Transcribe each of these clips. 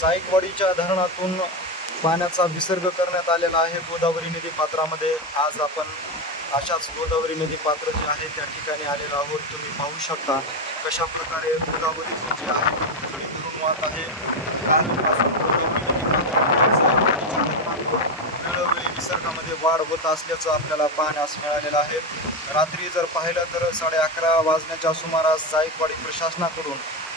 सायकवाडीच्या धरणातून पाण्याचा विसर्ग करण्यात आलेला आहे. गोदावरी नदी पात्रामध्ये आज आपण अशाच गोदावरी नदी पात्र जे आहे त्या ठिकाणी आलेलो आहोत. तुम्ही पाहू शकता कशा प्रकारे गोदावरी जी आहे ती भरून वाहत आहे. वेळोवेळी विसर्गामध्ये वाढ होत असल्याचं आपल्याला पाहण्यास मिळालेलं आहे. रात्री जर पाहिलं तर साडे अकरा वाजण्याच्या सुमारास जायकवाडी प्रशासनाकडून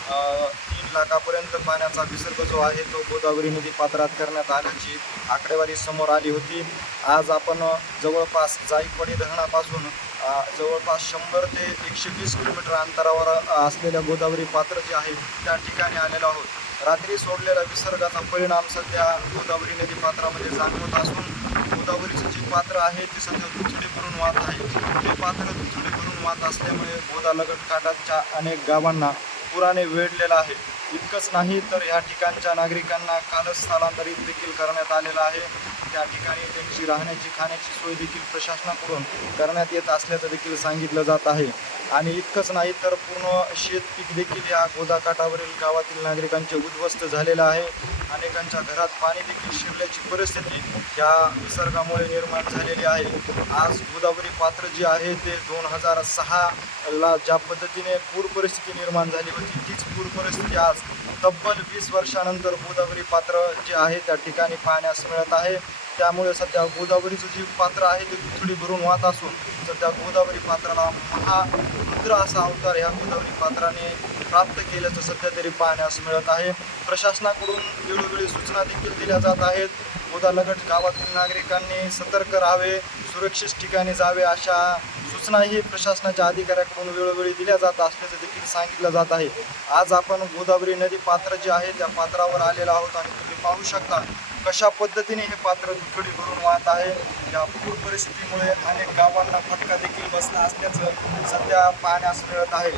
तीन लाखापर्यंत पाण्याचा विसर्ग जो आहे तो गोदावरी नदी पात्रात करण्यात आल्याची आकडेवारी समोर आली होती. आज आपण जवळपास जायकवाडी धरणापासून जवळपास शंभर ते एकशे वीस किलोमीटर अंतरावर असलेल्या गोदावरी पात्र जे आहे त्या ठिकाणी आलेलो आहोत. रात्री सोडलेल्या विसर्गाचा परिणाम सध्या गोदावरी नदी पात्रामध्ये जाणवत असून गोदावरीचं जे पात्र आहे ते सध्या दुथडी भरून वाहत आहे. हे पात्र दुथडी भरून वाहत असल्यामुळे गोदालगट काठाच्या अनेक गावांना पुराने वेढलेला आहे. इतकंच नाही तर या ठिकाणच्या नागरिकांना कालच स्थलांतरित देखील करण्यात आलेलं आहे. त्या ठिकाणी त्यांची राहण्याची खाण्याची सोय देखील प्रशासनाकडून करण्यात येत असल्याचं देखील सांगितलं जात आहे. आणि इतकंच नाही तर पूर्ण शेतपीक देखील या गोदाकाठावरील गावातील नागरिकांचे उद्ध्वस्त झालेलं आहे. अनेकांच्या घरात पाणी देखील शिरल्याची परिस्थिती या निसर्गामुळे निर्माण झालेली आहे. आज गोदावरी पात्र जे आहे ते दोन हजार सहाला ज्या पद्धतीने पूर परिस्थिती निर्माण झाली होती तीच पूर परिस्थिती आज तब्बल वीस वर्षानंतर गोदावरी पात्र जे आहे त्या ठिकाणी पाहण्यास मिळत आहे. त्यामुळे सध्या गोदावरीचं जे पात्र आहे ते दुथडी भरून वाहत असून सध्या गोदावरी पात्राला महारुद्र असा अवतार ह्या गोदावरी पात्राने प्राप्त केल्याचं सध्या तरी पाहण्यास मिळत आहे. प्रशासनाकडून वेळोवेळी सूचना देखील दिल्या जात आहेत. गोदालगट गावातील नागरिकांनी सतर्क राहावे सुरक्षित ठिकाणी जावे अशा सूचनाही प्रशासनाच्या अधिकाऱ्याकडून वेळोवेळी दिल्या जात असल्याचं देखील सांगितलं जात आहे. आज आपण गोदावरी नदी पात्र जे आहे त्या पात्रावर आलेलो आहोत आणि तुम्ही पाहू शकता कशा पद्धतीने हे पात्र दुथडी भरून वाहत आहे. या पूर परिस्थितीमुळे अनेक गावांना फटका देखील बसला असल्याचं सध्या पाहण्यास मिळत आहे.